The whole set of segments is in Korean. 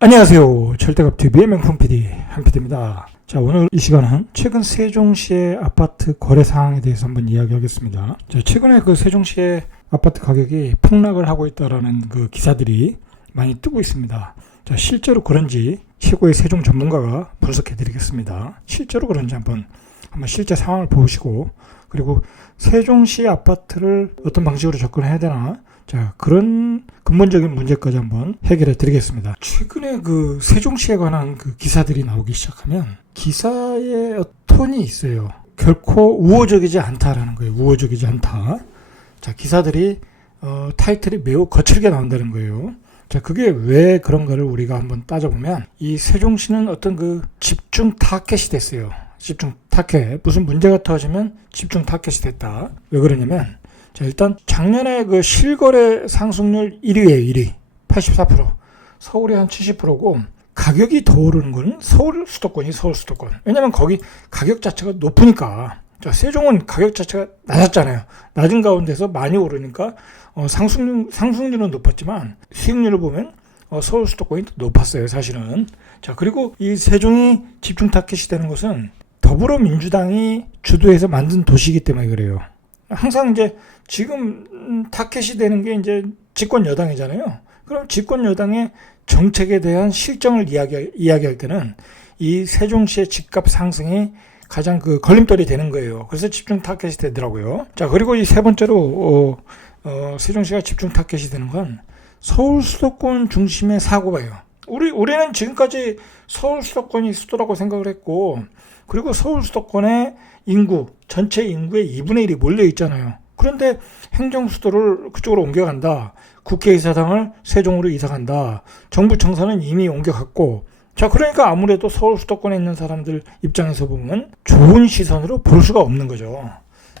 안녕하세요. 절대값TV의 명품 PD 한PD입니다. 자, 오늘 이 시간은 최근 세종시의 아파트 거래 상황에 대해서 한번 이야기하겠습니다. 자, 최근에 그 세종시의 아파트 가격이 폭락을 하고 있다라는 그 기사들이 많이 뜨고 있습니다. 자, 실제로 그런지 최고의 세종 전문가가 분석해 드리겠습니다. 실제로 그런지 한번 실제 상황을 보시고, 그리고 세종시 아파트를 어떤 방식으로 접근해야 되나, 자, 그런 근본적인 문제까지 한번 해결해 드리겠습니다. 최근에 그 세종시에 관한 그 기사들이 나오기 시작하면 기사의 톤이 있어요. 결코 우호적이지 않다라는 거예요. 우호적이지 않다. 자, 기사들이 타이틀이 매우 거칠게 나온다는 거예요. 자, 그게 왜 그런가를 우리가 한번 따져보면, 이 세종시는 어떤 그 집중 타켓이 됐어요. 집중 타켓. 무슨 문제가 터지면 집중 타켓이 됐다. 왜 그러냐면, 자, 일단 작년에 그 실거래 상승률 1위예요. 1위. 84%. 서울이 한 70%고, 가격이 더 오르는 거는 서울 수도권. 왜냐면 거기 가격 자체가 높으니까. 자, 세종은 가격 자체가 낮았잖아요. 낮은 가운데서 많이 오르니까 상승률은 높았지만 수익률을 보면 서울 수도권이 더 높았어요, 사실은. 자, 그리고 이 세종이 집중 타켓이 되는 것은 더불어민주당이 주도해서 만든 도시이기 때문에 그래요. 항상 이제 지금 타켓이 되는 게 이제 집권 여당이잖아요. 그럼 집권 여당의 정책에 대한 실정을 이야기할 때는 이 세종시의 집값 상승이 가장 그 걸림돌이 되는 거예요. 그래서 집중 타켓이 되더라고요. 자, 그리고 이 세 번째로 세종시가 집중 타켓이 되는 건 서울 수도권 중심의 사고예요. 우리는 지금까지 서울 수도권이 수도라고 생각을 했고, 그리고 서울 수도권의 인구, 전체 인구의 2분의 1이 몰려 있잖아요. 그런데 행정수도를 그쪽으로 옮겨간다. 국회의사당을 세종으로 이사간다. 정부 청사는 이미 옮겨갔고, 자, 그러니까 아무래도 서울 수도권에 있는 사람들 입장에서 보면 좋은 시선으로 볼 수가 없는 거죠.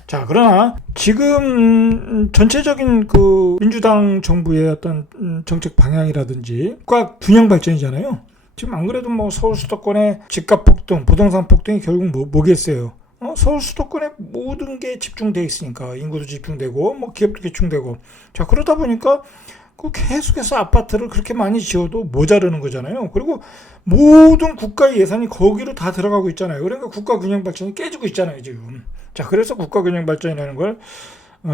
자, 그러나 지금 전체적인 그 민주당 정부의 어떤 정책 방향이라든지 국가 균형 발전이잖아요. 지금 안 그래도 뭐 서울 수도권의 집값 폭등, 부동산 폭등이 결국 뭐겠어요? 서울 수도권에 모든 게 집중되어 있으니까, 인구도 집중되고 뭐 기업도 집중되고, 자, 그러다 보니까 그 계속해서 아파트를 그렇게 많이 지어도 모자르는 거잖아요. 그리고 모든 국가의 예산이 거기로 다 들어가고 있잖아요. 그러니까 국가 균형 발전이 깨지고 있잖아요, 지금. 자, 그래서 국가 균형 발전이라는 걸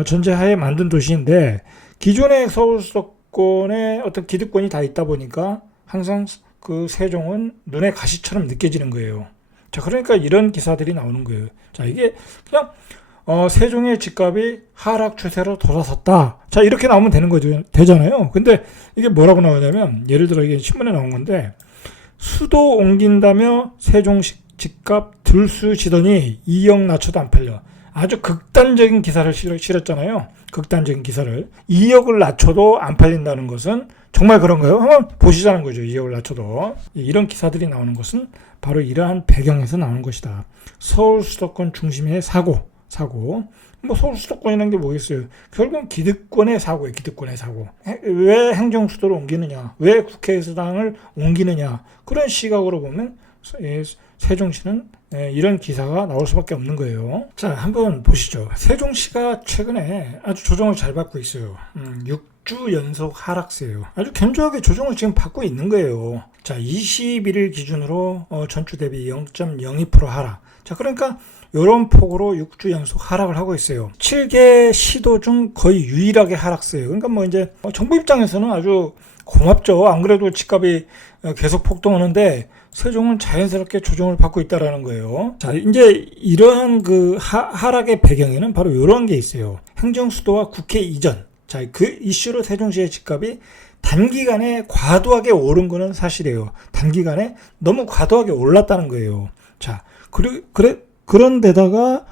전제하에 만든 도시인데, 기존의 서울 수도권에 어떤 기득권이 다 있다 보니까 항상 그 세종은 눈에 가시처럼 느껴지는 거예요. 자, 그러니까 이런 기사들이 나오는 거예요. 자, 이게 그냥 세종의 집값이 하락 추세로 돌아섰다. 자, 이렇게 나오면 되잖아요. 근데 이게 뭐라고 나오냐면, 예를 들어 이게 신문에 나온 건데, 수도 옮긴다며 세종시 집값 들쑤시더니 2억 낮춰도 안 팔려. 아주 극단적인 기사를 실었잖아요. 극단적인 기사를. 2억을 낮춰도 안 팔린다는 것은 정말 그런가요? 한번 보시자는 거죠. 2억을 낮춰도. 이런 기사들이 나오는 것은 바로 이러한 배경에서 나오는 것이다. 서울 수도권 중심의 사고. 뭐 서울 수도권이라는 게 뭐겠어요? 결국은 기득권의 사고예요. 기득권의 사고. 왜 행정수도를 옮기느냐? 왜 국회의사당을 옮기느냐? 그런 시각으로 보면 세종시는 이런 기사가 나올 수밖에 없는 거예요. 자, 한번 보시죠. 세종시가 최근에 아주 조정을 잘 받고 있어요. 6주 연속 하락세예요. 아주 견조하게 조정을 지금 받고 있는 거예요. 자, 21일 기준으로 전주 대비 0.02% 하락. 자, 그러니까 이런 폭으로 6주 연속 하락을 하고 있어요. 7개 시도 중 거의 유일하게 하락세예요. 그러니까 뭐 이제 정부 입장에서는 아주 고맙죠. 안 그래도 집값이 계속 폭등하는데 세종은 자연스럽게 조정을 받고 있다라는 거예요. 자, 이제 이러한 그 하락의 배경에는 바로 이런 게 있어요. 행정수도와 국회 이전. 자, 그 이슈로 세종시의 집값이 단기간에 과도하게 오른 거는 사실이에요. 단기간에 너무 과도하게 올랐다는 거예요. 자, 그런데다가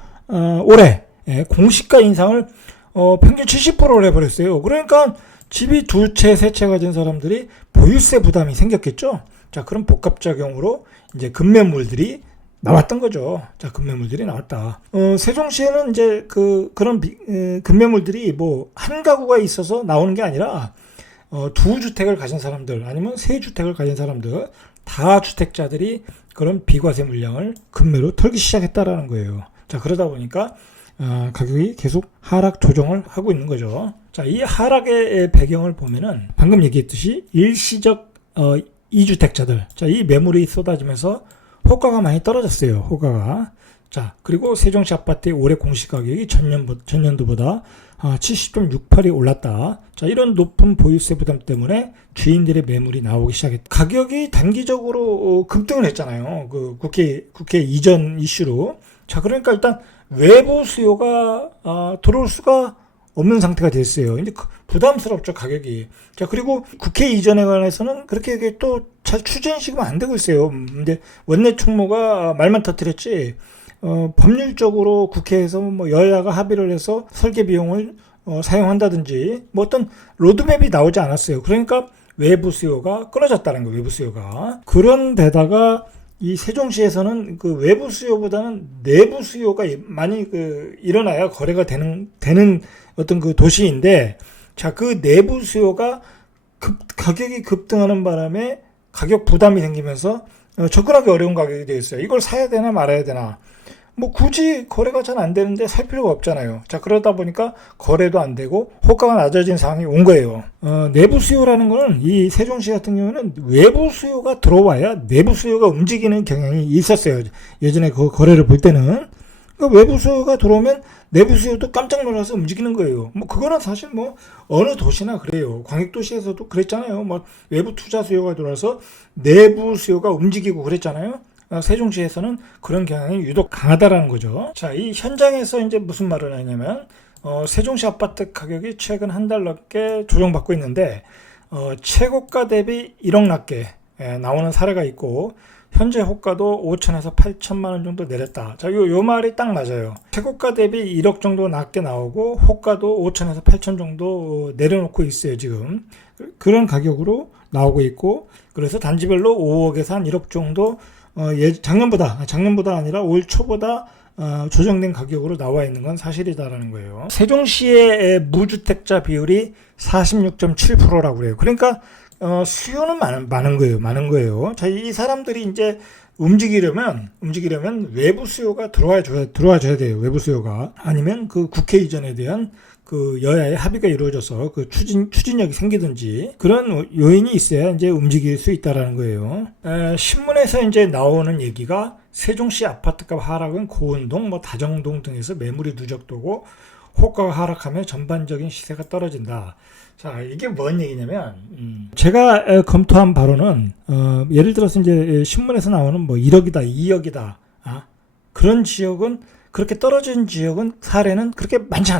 올해 공시가 인상을 평균 70%를 해버렸어요. 그러니까 집이 두 채, 세 채 가진 사람들이 보유세 부담이 생겼겠죠. 자, 그런 복합작용으로 이제 급매물들이 나왔던 거죠. 자, 급매물들이 나왔다. 세종시에는 이제 그런 급매물들이 뭐 한 가구가 있어서 나오는 게 아니라 두 주택을 가진 사람들, 아니면 세 주택을 가진 사람들, 다주택자들이 그런 비과세 물량을 급매로 털기 시작했다라는 거예요. 자, 그러다 보니까 가격이 계속 하락 조정을 하고 있는 거죠. 자, 이 하락의 배경을 보면은 방금 얘기했듯이 일시적 2주택자들. 자, 이 매물이 쏟아지면서 호가가 많이 떨어졌어요. 호가가. 자, 그리고 세종시 아파트의 올해 공시가격이 전년도보다 70.68이 올랐다. 자, 이런 높은 보유세 부담 때문에 주인들의 매물이 나오기 시작했다. 가격이 단기적으로 급등을 했잖아요. 그 국회 이전 이슈로. 자, 그러니까 일단 외부 수요가 들어올 수가 없는 상태가 됐어요. 근데 부담스럽죠, 가격이. 자, 그리고 국회 이전에 관해서는 그렇게 또 잘 추진이 지금 안 되고 있어요. 근데 원내 총무가 말만 터뜨렸지, 법률적으로 국회에서 뭐 여야가 합의를 해서 설계 비용을 사용한다든지 뭐 어떤 로드맵이 나오지 않았어요. 그러니까 외부 수요가 끊어졌다는 거예요. 외부 수요가. 그런 데다가 이 세종시에서는 그 외부 수요보다는 내부 수요가 많이 일어나야 거래가 되는 어떤 그 도시인데, 자, 그 내부 수요가 가격이 급등하는 바람에 가격 부담이 생기면서 접근하기 어려운 가격이 되어 있어요. 이걸 사야 되나 말아야 되나. 뭐 굳이 거래가 잘 안 되는데 살 필요가 없잖아요. 자, 그러다 보니까 거래도 안 되고 호가가 낮아진 상황이 온 거예요. 내부 수요라는 거는 이 세종시 같은 경우는 외부 수요가 들어와야 내부 수요가 움직이는 경향이 있었어요. 예전에 그 거래를 볼 때는. 그러니까 외부 수요가 들어오면 내부 수요도 깜짝 놀라서 움직이는 거예요. 뭐 그거는 사실 뭐 어느 도시나 그래요. 광역도시에서도 그랬잖아요. 뭐 외부 투자 수요가 들어와서 내부 수요가 움직이고 그랬잖아요. 세종시에서는 그런 경향이 유독 강하다라는 거죠. 자, 이 현장에서 이제 무슨 말을 하냐면, 세종시 아파트 가격이 최근 한 달 넘게 조정받고 있는데, 최고가 대비 1억 낮게 나오는 사례가 있고, 현재 호가도 5천에서 8천만 원 정도 내렸다. 자, 요 말이 딱 맞아요. 최고가 대비 1억 정도 낮게 나오고, 호가도 5천에서 8천 정도 내려놓고 있어요, 지금. 그런 가격으로 나오고 있고, 그래서 단지별로 5억에서 한 1억 정도 작년보다 아니라 올 초보다 조정된 가격으로 나와 있는 건 사실이다라는 거예요. 세종시의 무주택자 비율이 46.7%라고 그래요. 그러니까 수요는 많은 거예요. 자, 이 사람들이 이제 움직이려면 외부 수요가 들어와줘야 돼요. 외부 수요가. 아니면 그 국회 이전에 대한 그 여야의 합의가 이루어져서 그 추진력이 생기든지 그런 요인이 있어야 이제 움직일 수 있다라는 거예요. 신문에서 이제 나오는 얘기가 세종시 아파트값 하락은 고운동, 뭐 다정동 등에서 매물이 누적되고 호가가 하락하면 전반적인 시세가 떨어진다. 자, 이게 뭔 얘기냐면, 제가 검토한 바로는, 예를 들어서 이제 신문에서 나오는 뭐 1억이다, 2억이다, 그런 지역은, 그렇게 떨어진 지역은 사례는 그렇게 많지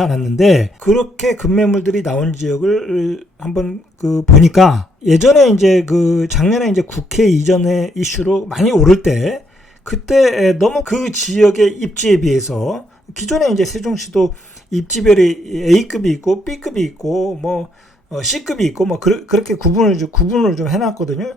않았는데, 그렇게 급매물들이 나온 지역을 한번 보니까, 예전에 이제 작년에 이제 국회 이전의 이슈로 많이 오를 때, 그때 너무 그 지역의 입지에 비해서, 기존에 이제 세종시도 입지별이 A급이 있고 B급이 있고 뭐 C급이 있고 뭐 그렇게 구분을 좀 해놨거든요.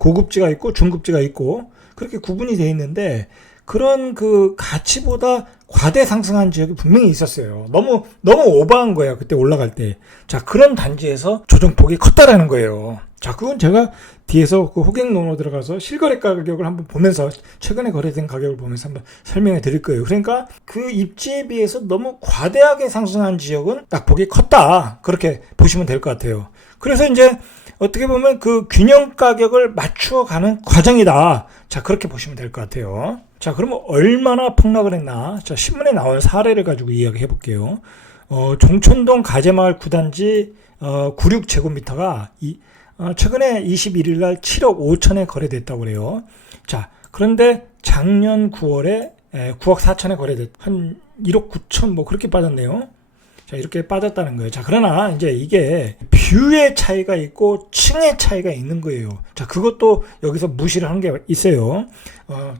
고급지가 있고 중급지가 있고 그렇게 구분이 돼 있는데 그런 그 가치보다 과대 상승한 지역이 분명히 있었어요. 너무 오버한 거야 그때 올라갈 때. 자, 그런 단지에서 조정폭이 컸다라는 거예요. 자, 그건 제가 뒤에서 그 호갱론으로 들어가서 실거래 가격을 한번 보면서 최근에 거래된 가격을 보면서 한번 설명해 드릴 거예요. 그러니까 그 입지에 비해서 너무 과대하게 상승한 지역은 낙폭이 컸다. 그렇게 보시면 될 것 같아요. 그래서 이제 어떻게 보면 그 균형 가격을 맞추어가는 과정이다. 자, 그렇게 보시면 될 것 같아요. 자, 그러면 얼마나 폭락을 했나? 자, 신문에 나온 사례를 가지고 이야기해 볼게요. 종촌동 가재마을 9단지 96제곱미터가 최근에 21일 날 7억 5천에 거래됐다고 그래요. 자, 그런데 작년 9월에 9억 4천에 거래됐, 한 1억 9천 뭐 그렇게 빠졌네요. 자, 이렇게 빠졌다는 거예요. 자, 그러나 이제 이게 뷰의 차이가 있고 층의 차이가 있는 거예요. 자, 그것도 여기서 무시를 하는 게 있어요.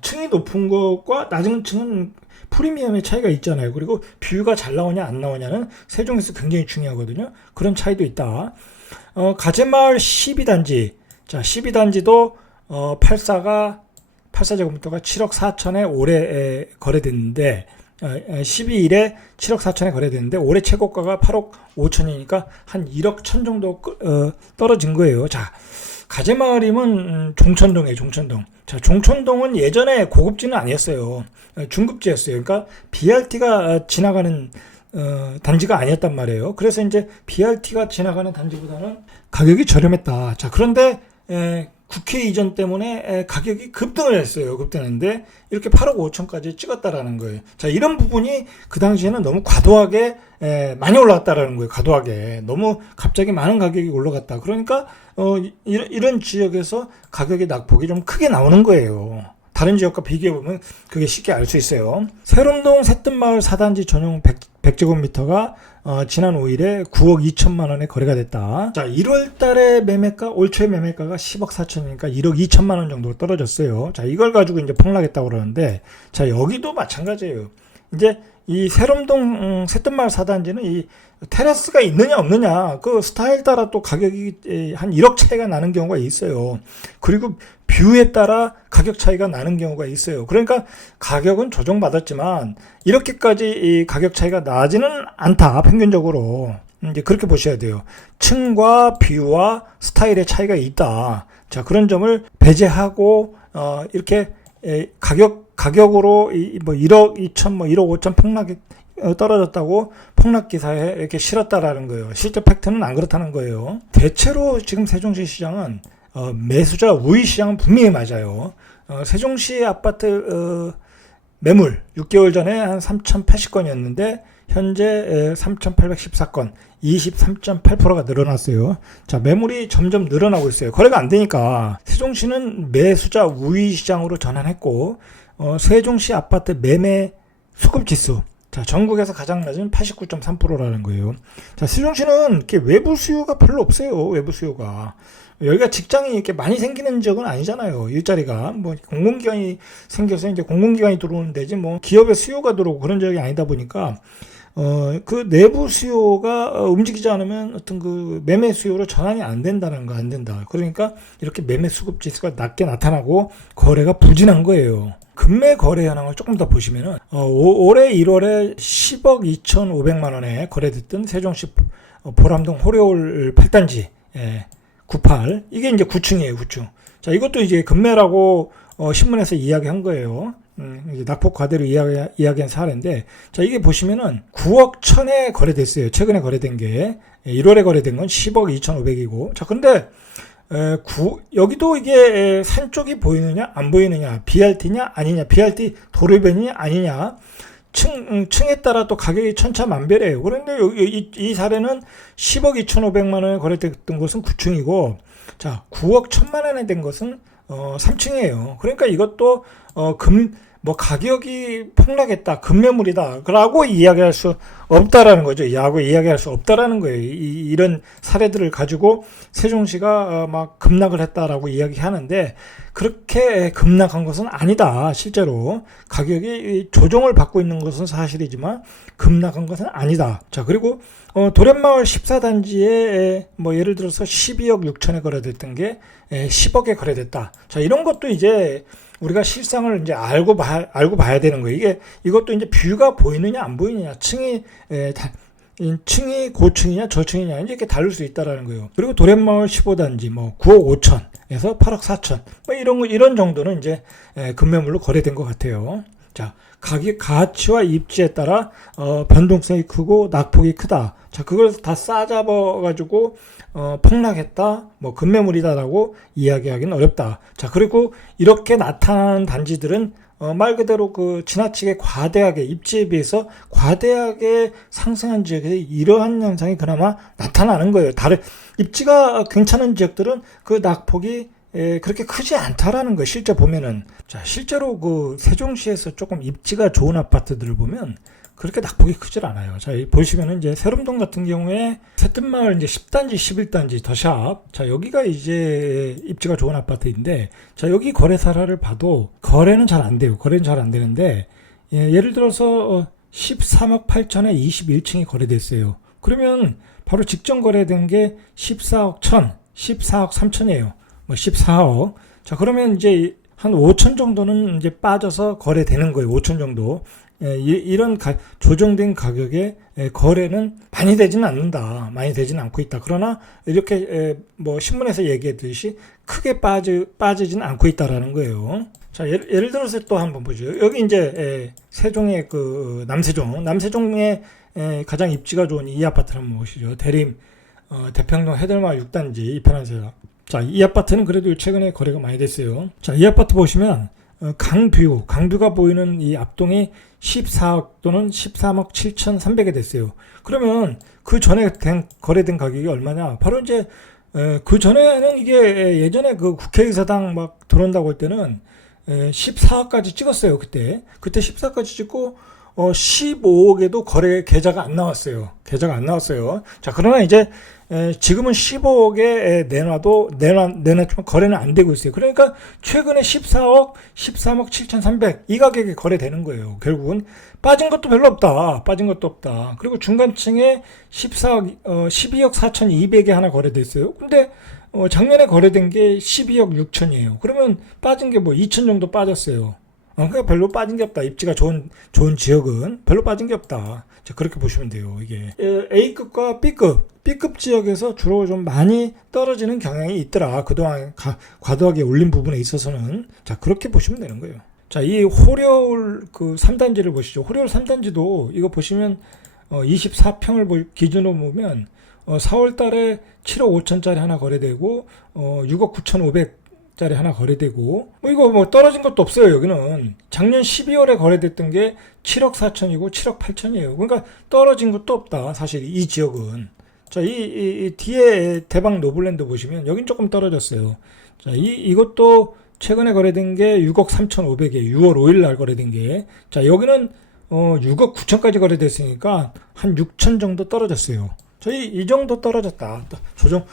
층이 높은 것과 낮은 층은 프리미엄의 차이가 있잖아요. 그리고 뷰가 잘 나오냐 안 나오냐는 세종에서 굉장히 중요하거든요. 그런 차이도 있다. 가재마을 12단지. 자, 12단지도 84제곱미터가 7억 4천에 올해 거래됐는데 12일에 7억 4천에 거래됐는데 올해 최고가가 8억 5천이니까 한 1억 천 정도 떨어진 거예요. 자, 가재마을이면 종천동이에요. 종천동. 자, 종천동은 예전에 고급지는 아니었어요. 중급지였어요. 그러니까 BRT가 지나가는 단지가 아니었단 말이에요. 그래서 이제 BRT가 지나가는 단지보다는 가격이 저렴했다. 자, 그런데 국회 이전 때문에 가격이 급등을 했어요. 급등했는데 이렇게 8억 5천까지 찍었다라는 거예요. 자, 이런 부분이 그 당시에는 너무 과도하게 많이 올라갔다라는 거예요. 과도하게 너무 갑자기 많은 가격이 올라갔다. 그러니까 이런 지역에서 가격의 낙폭이 좀 크게 나오는 거예요. 다른 지역과 비교해보면 그게 쉽게 알 수 있어요. 세롬동 새뜸마을 4단지 전용 100제곱미터가 지난 5일에 9억 2천만 원에 거래가 됐다. 자, 1월 달에 매매가, 올 초에 매매가가 10억 4천이니까 1억 2천만 원 정도로 떨어졌어요. 자, 이걸 가지고 이제 폭락했다고 그러는데, 자, 여기도 마찬가지예요. 이제 이 세롬동 새뜸마을 4단지는 이 테라스가 있느냐 없느냐 그 스타일 따라 또 가격이 한 1억 차이가 나는 경우가 있어요. 그리고 뷰에 따라 가격 차이가 나는 경우가 있어요. 그러니까 가격은 조정받았지만 이렇게까지 이 가격 차이가 나지는 않다. 평균적으로 이제 그렇게 보셔야 돼요. 층과 뷰와 스타일의 차이가 있다. 자, 그런 점을 배제하고 이렇게 가격으로 뭐 1억 2천 뭐 1억 5천 폭락이 떨어졌다고 폭락 기사에 이렇게 실었다라는 거예요. 실제 팩트는 안 그렇다는 거예요. 대체로 지금 세종시 시장은 매수자 우위 시장은 분명히 맞아요. 세종시 아파트 매물 6개월 전에 한 3,080건이었는데 현재 3,814건, 23.8%가 늘어났어요. 자, 매물이 점점 늘어나고 있어요. 거래가 안 되니까 세종시는 매수자 우위 시장으로 전환했고 세종시 아파트 매매 수급 지수, 자, 전국에서 가장 낮은 89.3%라는 거예요. 자, 세종시는 이렇게 외부 수요가 별로 없어요. 외부 수요가. 여기가 직장이 이렇게 많이 생기는 지역은 아니잖아요. 일자리가. 뭐, 공공기관이 생겨서 이제 공공기관이 들어오는 데지, 뭐, 기업의 수요가 들어오고 그런 지역이 아니다 보니까, 그 내부 수요가 움직이지 않으면 어떤 그 매매 수요로 전환이 안 된다는 거, 안 된다. 그러니까 이렇게 매매 수급 지수가 낮게 나타나고 거래가 부진한 거예요. 금매 거래 현황을 조금 더 보시면은 올해 1월에 10억 2,500만 원에 거래됐던 세종시 보람동 호려울 8단지 98 이게 이제 9층이에요. 9층. 자, 이것도 이제 금매라고 신문에서 이야기한 거예요. 이제 낙폭 과대로 이야기한 사례인데, 자, 이게 보시면은 9억 1천에 거래됐어요. 최근에 거래된 게 1월에 거래된 건 10억 2,500이고, 자, 근데 여기도 이게 산 쪽이 보이느냐 안 보이느냐, BRT냐 아니냐, BRT 도로변이냐 아니냐, 층에 따라 또 가격이 천차만별이에요. 그런데 이 사례는 10억 2,500만 원에 거래됐던 것은 9층이고, 자, 9억 1천만 원에 된 것은 3층이에요. 그러니까 이것도 뭐 가격이 폭락했다, 급매물이다, 라고 이야기할 수 없다라는 거죠. 이야기할 수 없다라는 거예요. 이런 사례들을 가지고 세종시가 막 급락을 했다라고 이야기하는데, 그렇게 급락한 것은 아니다. 실제로 가격이 조정을 받고 있는 것은 사실이지만 급락한 것은 아니다. 자, 그리고 도련마을 14단지에 뭐 예를 들어서 12억 6천에 거래됐던 게 10억에 거래됐다. 자, 이런 것도 이제 우리가 실상을 이제 알고 봐야 되는 거예요. 이것도 이제 뷰가 보이느냐 안 보이느냐, 층이 고층이냐 저층이냐 이렇게 다를 수 있다라는 거예요. 그리고 도련마을 15단지 뭐 9억 5천에서 8억 4천 뭐 이런 정도는 이제 급매물로 거래된 것 같아요. 자, 가격 가치와 입지에 따라 변동성이 크고 낙폭이 크다. 자, 그걸 다 싸잡아 가지고 폭락했다, 뭐 급매물이다라고 이야기하기는 어렵다. 자, 그리고 이렇게 나타나는 단지들은 말 그대로 그 지나치게 과대하게, 입지에 비해서 과대하게 상승한 지역에 이러한 현상이 그나마 나타나는 거예요. 다른 입지가 괜찮은 지역들은 그 낙폭이 그렇게 크지 않다라는 거예요. 실제 보면은. 자, 실제로 그 세종시에서 조금 입지가 좋은 아파트들을 보면 그렇게 낙폭이 크질 않아요. 자, 보시면은 이제 세롬동 같은 경우에 새뜸마을 이제 10단지, 11단지 더샵. 자, 여기가 이제 입지가 좋은 아파트인데, 자, 여기 거래 사례를 봐도 거래는 잘 안 돼요. 거래는 잘 안 되는데, 예를 들어서 13억 8천에 21층이 거래됐어요. 그러면 바로 직전 거래된 게 14억 1천, 14억 3천이에요. 뭐 14억. 자, 그러면 이제 한 5천 정도는 이제 빠져서 거래되는 거예요. 5천 정도. 이런 조정된 가격에 거래는 많이 되지는 않는다. 많이 되지는 않고 있다. 그러나 이렇게 뭐 신문에서 얘기했듯이 크게 빠지지는 않고 있다라는 거예요. 자, 예를 들어서 또 한번 보죠. 여기 이제 세종의 그 남세종의 가장 입지가 좋은 이 아파트를 한번 보시죠. 대림 대평동 해del마을 6단지 이편한세사. 자, 이 아파트는 그래도 최근에 거래가 많이 됐어요. 자, 이 아파트 보시면 강뷰가 보이는 이 앞동이 14억 또는 13억 7,300에 됐어요. 그러면 그 전에 거래된 가격이 얼마냐? 바로 이제 그 전에는 이게 예전에 그 국회의사당 막 들어온다고 할 때는 14억까지 찍었어요. 그때 14억까지 찍고 15억에도 거래 계좌가 안 나왔어요. 자, 그러나 이제 지금은 15억에 내놨지만 거래는 안 되고 있어요. 그러니까 최근에 14억, 13억 7,300 이 가격에 거래되는 거예요. 결국은 빠진 것도 별로 없다. 그리고 중간층에 12억 4,200에 하나 거래됐어요. 근데 작년에 거래된 게 12억 6천이에요. 그러면 빠진 게 뭐 2천 정도 빠졌어요. 그러니까 별로 빠진 게 없다. 입지가 좋은 지역은 별로 빠진 게 없다. 자, 그렇게 보시면 돼요. 이게 A급과 B급 지역에서 주로 좀 많이 떨어지는 경향이 있더라. 그동안 과도하게 올린 부분에 있어서는. 자, 그렇게 보시면 되는 거예요. 자, 이 호려울 그 3단지를 보시죠. 호려울 3단지도 이거 보시면 24평을 기준으로 보면 4월 달에 7억 5천짜리 하나 거래되고 6억 9,500짜리 하나 거래되고 이거 뭐 떨어진 것도 없어요. 여기는 작년 12월에 거래됐던 게 7억 4천이고 7억 8천이에요. 그러니까 떨어진 것도 없다. 사실 이 지역은. 자, 이 뒤에 대박 노블랜드 보시면 여긴 조금 떨어졌어요. 자, 이것도 최근에 거래된 게 6억 3,500이에요. 6월 5일 날 거래된 게. 자, 여기는 6억 9천까지 거래됐으니까 한 6천 정도 떨어졌어요. 이 정도 떨어졌다. 조정.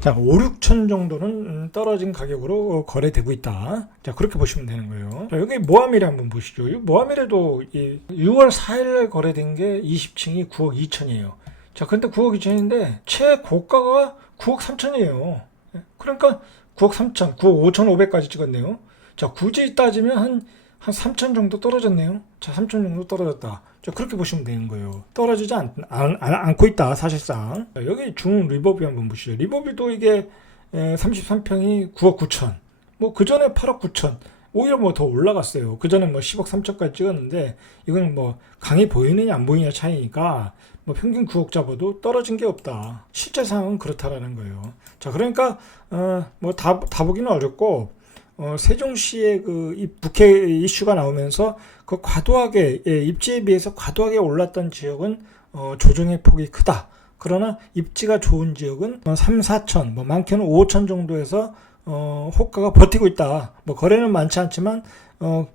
자, 5, 6천 정도는 떨어진 가격으로 거래되고 있다. 자, 그렇게 보시면 되는 거예요. 자, 여기 모하미래 한번 보시죠. 모하미래도 6월 4일에 거래된 게 20층이 9억 2천이에요. 자, 근데 9억 2천인데 최고가가 9억 3천이에요. 그러니까 9억 3천, 9억 5,500까지 찍었네요. 자, 굳이 따지면 한 3천 정도 떨어졌네요. 자, 3천 정도 떨어졌다. 자, 그렇게 보시면 되는 거예요. 떨어지지 않고 있다, 사실상. 자, 여기 중 리버뷰 한번 보시죠. 리버뷰도 이게 33평이 9억 9천. 뭐, 그 전에 8억 9천. 오히려 뭐 더 올라갔어요. 그 전에 뭐 10억 3천까지 찍었는데, 이거는 뭐 강이 보이느냐 안 보이느냐 차이니까, 뭐 평균 9억 잡아도 떨어진 게 없다. 실제 상황은 그렇다라는 거예요. 자, 그러니까, 뭐 다 보기는 어렵고, 세종시의 이 북해 이슈가 나오면서 그 과도하게, 입지에 비해서 과도하게 올랐던 지역은, 조정의 폭이 크다. 그러나 입지가 좋은 지역은 3, 4천, 뭐 많게는 5천 정도에서 호가가 버티고 있다. 뭐 거래는 많지 않지만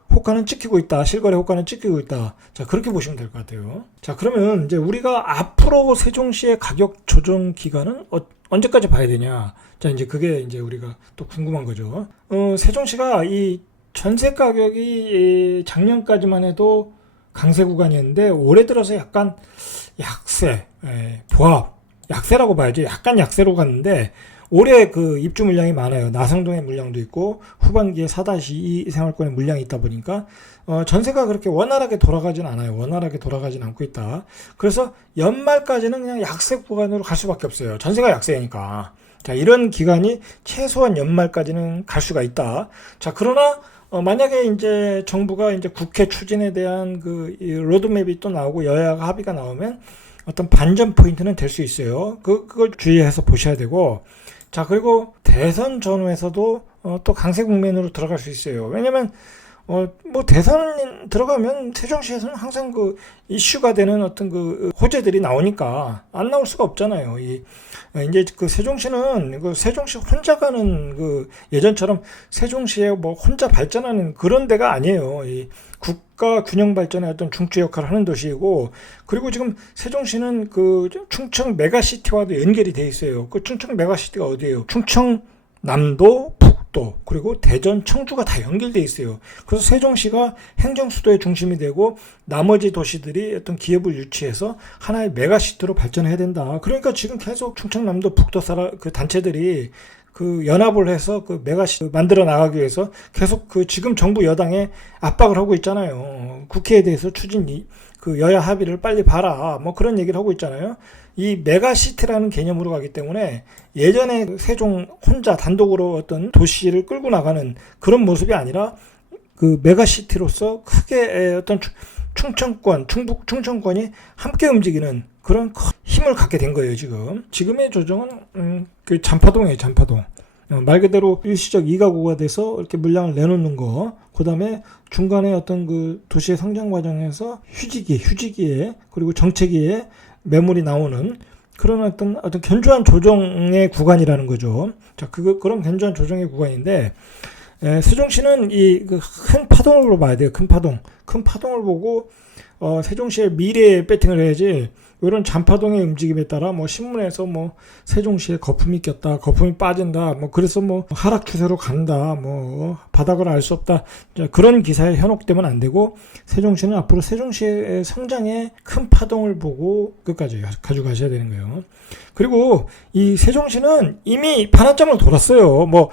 호가는 찍히고 있다. 실거래 호가는 찍히고 있다. 자, 그렇게 보시면 될 것 같아요. 자, 그러면 이제 우리가 앞으로 세종시의 가격 조정 기간은 언제까지 봐야 되냐? 자, 이제 그게 이제 우리가 또 궁금한 거죠. 세종시가 이 전세 가격이 작년까지만 해도 강세 구간이었는데 올해 들어서 약간 약세, 보합, 약세라고 봐야지. 약간 약세로 갔는데 올해 그 입주 물량이 많아요. 나성동의 물량도 있고 후반기에 4-2 생활권의 물량이 있다 보니까 전세가 그렇게 원활하게 돌아가진 않아요. 원활하게 돌아가진 않고 있다. 그래서 연말까지는 그냥 약세 구간으로 갈 수밖에 없어요. 전세가 약세니까. 자, 이런 기간이 최소한 연말까지는 갈 수가 있다. 자, 그러나 만약에 이제 정부가 이제 국회 추진에 대한 이 로드맵이 또 나오고 여야가 합의가 나오면 어떤 반전 포인트는 될 수 있어요. 그걸 주의해서 보셔야 되고, 자, 그리고 대선 전후에서도 또 강세 국면으로 들어갈 수 있어요. 왜냐면 뭐 대선 들어가면 세종시에서는 항상 그 이슈가 되는 어떤 그 호재들이 나오니까 안 나올 수가 없잖아요. 이제 그 세종시는 세종시 혼자 가는 예전처럼 세종시에 뭐 혼자 발전하는 그런 데가 아니에요. 국가 균형 발전의 어떤 중추 역할을 하는 도시이고, 그리고 지금 세종시는 그 충청 메가시티와도 연결이 돼 있어요. 그 충청 메가시티가 어디예요? 충청 남도, 북도, 그리고 대전, 청주가 다 연결돼 있어요. 그래서 세종시가 행정수도의 중심이 되고 나머지 도시들이 어떤 기업을 유치해서 하나의 메가시티로 발전해야 된다. 그러니까 지금 계속 충청남도, 북도 단체들이 연합을 해서 메가시티 만들어 나가기 위해서 계속 지금 정부 여당에 압박을 하고 있잖아요. 국회에 대해서 여야 합의를 빨리 봐라. 뭐 그런 얘기를 하고 있잖아요. 이 메가시티라는 개념으로 가기 때문에 예전에 세종 혼자 단독으로 어떤 도시를 끌고 나가는 그런 모습이 아니라 메가시티로서 크게 어떤 충청권, 충북 충청권이 함께 움직이는 그런 힘을 갖게 된 거예요, 지금. 지금의 조정은, 잔파동이에요, 잔파동. 말 그대로 일시적 이가구가 돼서 이렇게 물량을 내놓는 거, 그 다음에 중간에 어떤 그 도시의 성장 과정에서 휴지기에 그리고 정체기에 매물이 나오는 그런 어떤 견조한 조정의 구간이라는 거죠. 자, 그런 견조한 조정의 구간인데, 세종시는 이 큰 파동으로 봐야 돼요. 큰 파동을 보고 세종시의 미래에 배팅을 해야지. 이런 잔파동의 움직임에 따라 뭐 신문에서 뭐 세종시에 거품이 꼈다, 거품이 빠진다, 뭐 그래서 뭐 하락 추세로 간다, 뭐 바닥을 알 수 없다, 그런 기사에 현혹되면 안 되고, 세종시는 앞으로 세종시의 성장에 큰 파동을 보고 끝까지 가져가셔야 되는 거예요. 그리고 이 세종시는 이미 반환점을 돌았어요. 뭐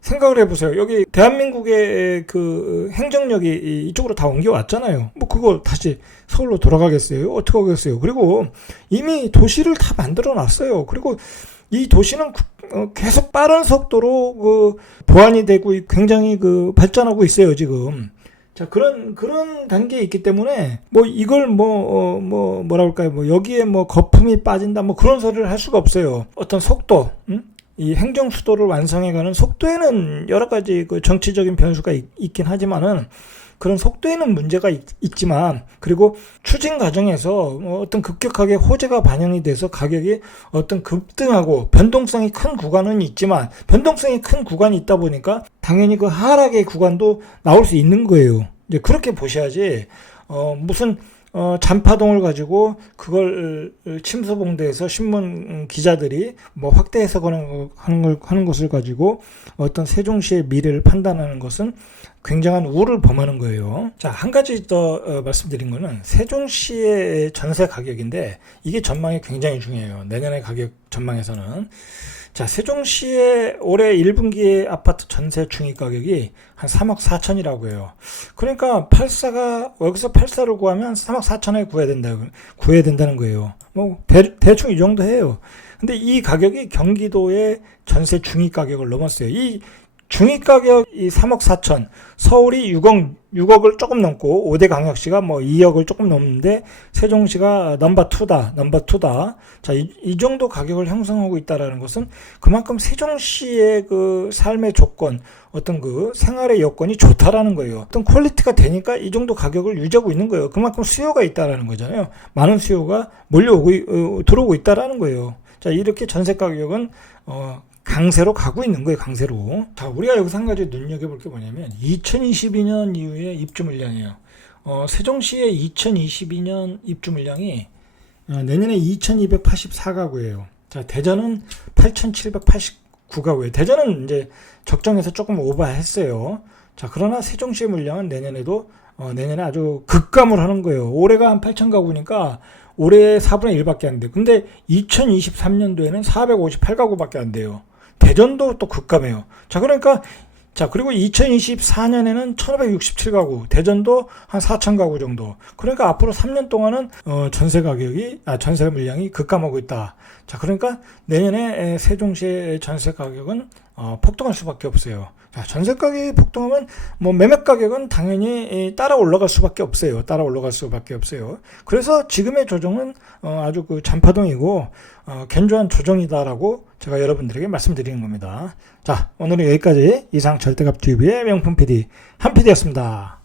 생각을 해보세요. 여기 대한민국의 그 행정력이 이쪽으로 다 옮겨왔잖아요. 뭐 그거 다시 서울로 돌아가겠어요? 어떻게 하겠어요? 그리고 이미 도시를 다 만들어 놨어요. 그리고 이 도시는 계속 빠른 속도로 그 보완이 되고 굉장히 그 발전하고 있어요, 지금. 자, 그런 단계에 있기 때문에 뭐 이걸 뭐라 할까요? 뭐 여기에 뭐 거품이 빠진다, 뭐 그런 소리를 할 수가 없어요. 어떤 속도, 이 행정 수도를 완성해가는 속도에는 여러 가지 그 정치적인 변수가 있긴 하지만은, 그런 속도에는 문제가 있지만, 그리고 추진 과정에서 어떤 급격하게 호재가 반영이 돼서 가격이 어떤 급등하고 변동성이 큰 구간은 있지만, 변동성이 큰 구간이 있다 보니까 당연히 그 하락의 구간도 나올 수 있는 거예요. 이제 그렇게 보셔야지, 무슨 잔파동을 가지고 그걸 침소봉대에서 신문 기자들이 뭐 확대 해석하는 것을 가지고 어떤 세종시의 미래를 판단하는 것은 굉장한 우를 범하는 거예요. 자, 한 가지 더 말씀드린 거는 세종시의 전세 가격인데, 이게 전망이 굉장히 중요해요. 내년의 가격 전망에서는. 자, 세종시의 올해 1분기의 아파트 전세 중위 가격이 한 3억 4천이라고 해요. 그러니까 여기서 84를 구하면 3억 4천에 구해야 된다는 거예요. 뭐 대충 이 정도 해요. 근데 이 가격이 경기도의 전세 중위 가격을 넘었어요. 이 중위 가격이 3억 4천, 서울이 6억을 조금 넘고 5대 강역시가 뭐 2억을 조금 넘는데 세종시가 넘버 2다. 자, 이 정도 가격을 형성하고 있다라는 것은 그만큼 세종시의 그 삶의 조건, 어떤 그 생활의 여건이 좋다라는 거예요. 어떤 퀄리티가 되니까 이 정도 가격을 유지하고 있는 거예요. 그만큼 수요가 있다라는 거잖아요. 많은 수요가 들어오고 있다라는 거예요. 자, 이렇게 전세 가격은 강세로 가고 있는 거예요, 강세로. 자, 우리가 여기서 한 가지 눈여겨볼 게 뭐냐면 2022년 이후에 입주 물량이에요. 세종시의 2022년 입주 물량이 내년에 2284가구예요. 자, 대전은 8789가구예요. 대전은 이제 적정해서 조금 오버했어요. 자, 그러나 세종시의 물량은 내년에 아주 급감을 하는 거예요. 올해가 한 8000가구니까 올해 4분의 1밖에 안 돼요. 근데 2023년도에는 458가구밖에 안 돼요. 대전도 또 급감해요. 자, 그리고 2024년에는 1567가구, 대전도 한 4000가구 정도. 그러니까 앞으로 3년 동안은 전세 물량이 급감하고 있다. 자, 그러니까 내년에 세종시의 전세 가격은 폭등할 수밖에 없어요. 자, 전세 가격이 폭등하면 뭐 매매 가격은 당연히 따라 올라갈 수밖에 없어요. 그래서 지금의 조정은 아주 그 잔파동이고 견조한 조정이다라고 제가 여러분들에게 말씀드리는 겁니다. 자, 오늘은 여기까지. 이상 절대값TV의 명품 PD 한 PD였습니다.